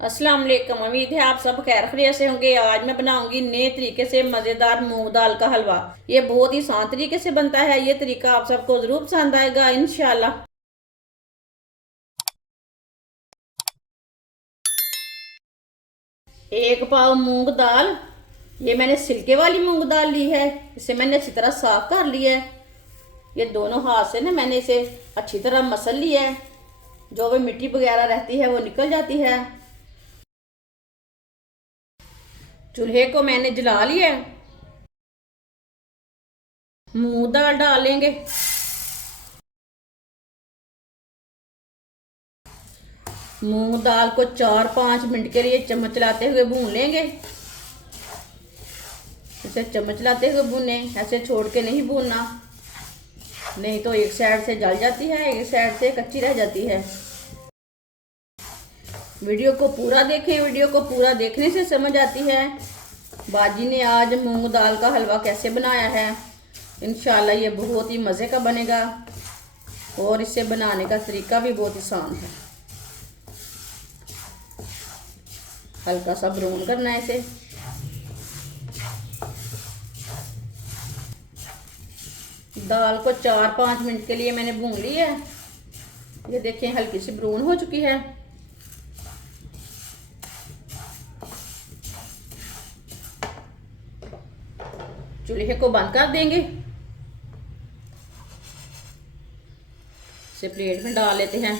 अस्सलाम वालेकुम। उम्मीद है आप सब खैर खैरियत से होंगे। आज मैं बनाऊंगी नए तरीके से मज़ेदार मूंग दाल का हलवा। ये बहुत ही आसान तरीके से बनता है। ये तरीका आप सबको ज़रूर पसंद आएगा इंशाल्लाह। एक पाव मूंग दाल, ये मैंने छिलके वाली मूंग दाल ली है। इसे मैंने अच्छी तरह साफ कर लिया है। ये दोनों हाथ से ना मैंने इसे अच्छी तरह मसल लिया है। जो भी मिट्टी वगैरह रहती है वो निकल जाती है। चूल्हे को मैंने जला लिया है। मूंग दाल डालेंगे। मूंग दाल को 4-5 मिनट के लिए चम्मच चलाते हुए भून लेंगे। इसे चम्मच चलाते हुए भूने, ऐसे छोड़ के नहीं भूनना, नहीं तो एक साइड से जल जाती है, एक साइड से कच्ची रह जाती है। वीडियो को पूरा देखें। वीडियो को पूरा देखने से समझ आती है बाजी ने आज मूंग दाल का हलवा कैसे बनाया है। इंशाल्लाह ये बहुत ही मज़े का बनेगा और इसे बनाने का तरीका भी बहुत आसान है। हल्का सा ब्राउन करना है इसे। दाल को 4-5 मिनट के लिए मैंने भून ली है। ये देखें हल्की सी ब्राउन हो चुकी है। चूल्हे को बंद कर देंगे। इसे प्लेट में डाल लेते हैं।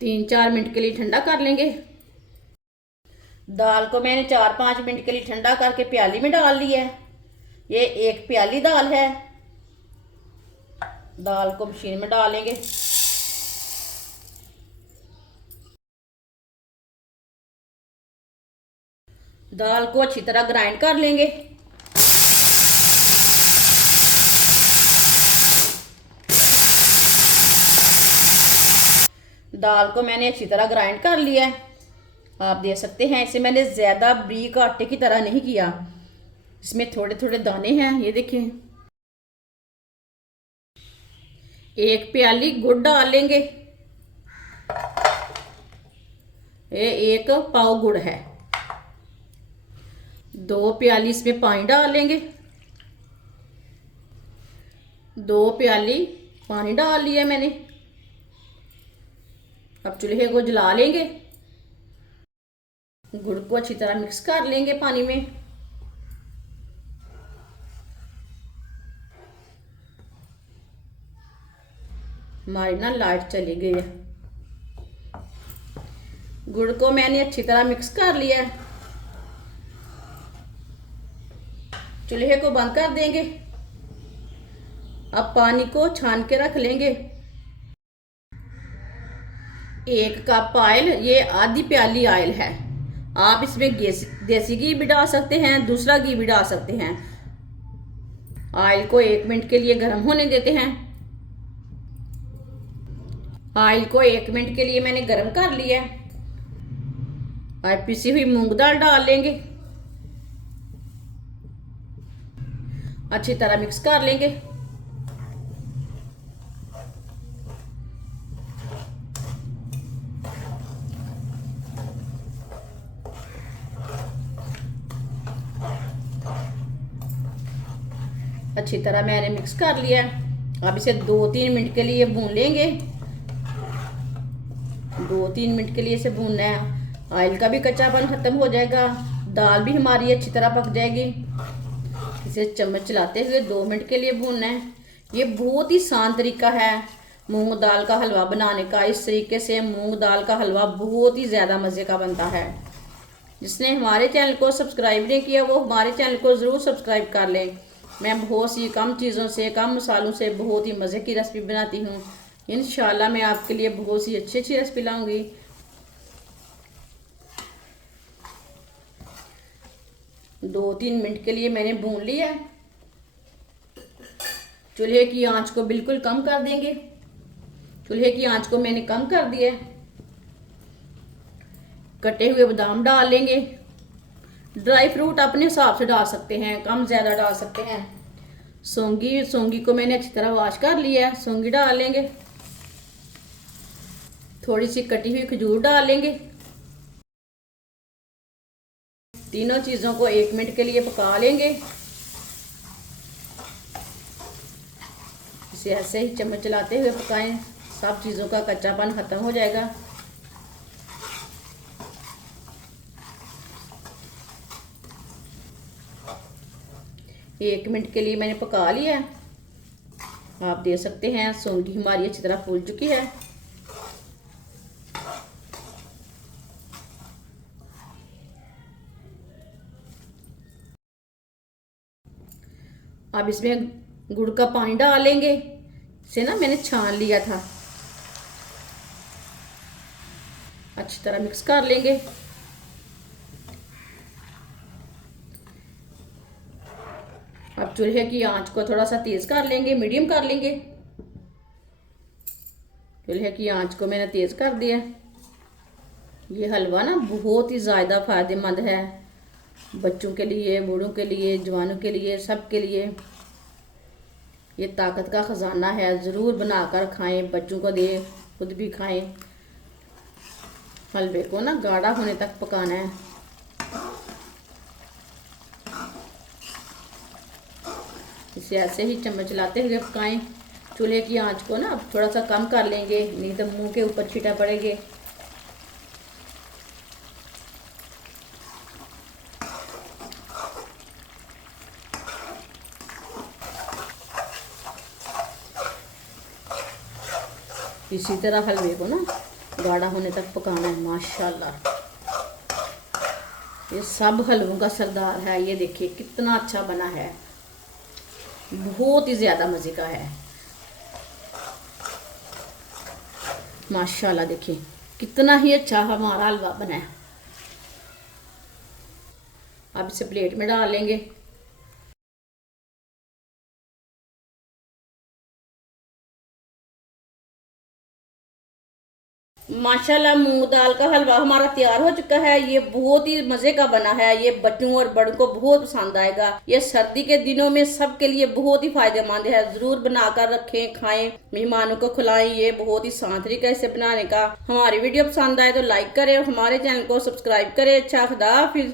3-4 मिनट के लिए ठंडा कर लेंगे। दाल को मैंने 4-5 मिनट के लिए ठंडा करके प्याली में डाल लिया है। ये 1 प्याली दाल है। दाल को मशीन में डालेंगे। दाल को अच्छी तरह ग्राइंड कर लेंगे। दाल को मैंने अच्छी तरह ग्राइंड कर लिया है। आप देख सकते हैं इसे मैंने ज़्यादा बारीक आटे की तरह नहीं किया। इसमें थोड़े थोड़े दाने हैं, ये देखें। 1 प्याली गुड़ डाल लेंगे। ये 1 पाव गुड़ है। 2 प्याली इसमें पानी डाल लेंगे। 2 प्याली पानी डाल लिया मैंने। अब चूल्हे को जला लेंगे। गुड़ को अच्छी तरह मिक्स कर लेंगे पानी में। हमारी ना लाइट चली गई है। गुड़ को मैंने अच्छी तरह मिक्स कर लिया है। चूल्हे को बंद कर देंगे। अब पानी को छान के रख लेंगे। 1 कप ऑयल, ये आधी प्याली ऑयल है। आप इसमें देसी घी भी डाल सकते हैं, दूसरा घी भी डाल सकते हैं। ऑयल को 1 मिनट के लिए गर्म होने देते हैं। ऑयल को 1 मिनट के लिए मैंने गर्म कर लिया है। और पिसी हुई मूंग दाल डाल लेंगे। अच्छी तरह मिक्स कर लेंगे। अच्छी तरह मैंने मिक्स कर लिया। अब इसे 2-3 मिनट के लिए भून लेंगे। 2-3 मिनट के लिए इसे भूनना है। ऑयल का भी कच्चापन खत्म हो जाएगा, दाल भी हमारी अच्छी तरह पक जाएगी। इसे चम्मच चलाते हुए 2 मिनट के लिए भूनना है। ये बहुत ही आसान तरीका है मूंग दाल का हलवा बनाने का। इस तरीके से मूंग दाल का हलवा बहुत ही ज़्यादा मज़े का बनता है। जिसने हमारे चैनल को सब्सक्राइब नहीं किया वो हमारे चैनल को ज़रूर सब्सक्राइब कर लें। मैं बहुत सी कम चीज़ों से, कम मसालों से बहुत ही मज़े की रेसिपी बनाती हूँ। इंशाल्लाह मैं आपके लिए बहुत सी अच्छी अच्छी रेसिपी लाऊंगी। 2-3 मिनट के लिए मैंने भून लिया। चूल्हे की आंच को बिल्कुल कम कर देंगे। चूल्हे की आंच को मैंने कम कर दिया। कटे हुए बादाम डाल लेंगे। ड्राई फ्रूट अपने हिसाब से डाल सकते हैं, कम ज़्यादा डाल सकते हैं। सौंगी को मैंने अच्छी तरह वॉश कर लिया है। सौंगी डाल लेंगे। थोड़ी सी कटी हुई खजूर डाल लेंगे। तीनों चीज़ों को 1 मिनट के लिए पका लेंगे। इसे ऐसे ही चम्मच चलाते हुए पकाएं, सब चीज़ों का कच्चापन ख़त्म हो जाएगा। एक मिनट के लिए मैंने पका लिया। आप देख सकते हैं सौंगी हमारी अच्छी तरह फूल चुकी है। अब इसमें गुड़ का पानी डालेंगे। इसे ना मैंने छान लिया था। अच्छी तरह मिक्स कर लेंगे। अब चूल्हे की आंच को थोड़ा सा तेज कर लेंगे, मीडियम कर लेंगे। चूल्हे की आंच को मैंने तेज कर दिया। ये हलवा ना बहुत ही ज़्यादा फायदेमंद है, बच्चों के लिए, बूढ़ों के लिए, जवानों के लिए, सब के लिए। ये ताकत का ख़जाना है। ज़रूर बनाकर खाएं, बच्चों को दें, खुद भी खाएं। हलवे को ना गाढ़ा होने तक पकाना है। इसे ऐसे ही चम्मच चलाते हुए पकाएं। चूल्हे की आंच को ना अब थोड़ा सा कम कर लेंगे, नहीं तो मुंह के ऊपर छींटा पड़ेंगे। इसी तरह हलवे को ना गाढ़ा होने तक पकाना है। माशाल्लाह, ये सब हलवों का सरदार है। ये देखिए कितना अच्छा बना है, बहुत ही ज़्यादा मज़े का है। माशाल्लाह, देखिए कितना ही अच्छा हमारा हलवा बना है। अब इसे प्लेट में डाल लेंगे। माशाल्लाह, मूंग दाल का हलवा हमारा तैयार हो चुका है। ये बहुत ही मज़े का बना है। ये बच्चों और बड़ों को बहुत पसंद आएगा। ये सर्दी के दिनों में सबके लिए बहुत ही फायदेमंद है। ज़रूर बनाकर रखें, खाएं, मेहमानों को खिलाएं। ये बहुत ही आसान तरीका है इसे बनाने का। हमारी वीडियो पसंद आए तो लाइक करें और हमारे चैनल को सब्सक्राइब करें। अच्छा, खुदा हाफिज़।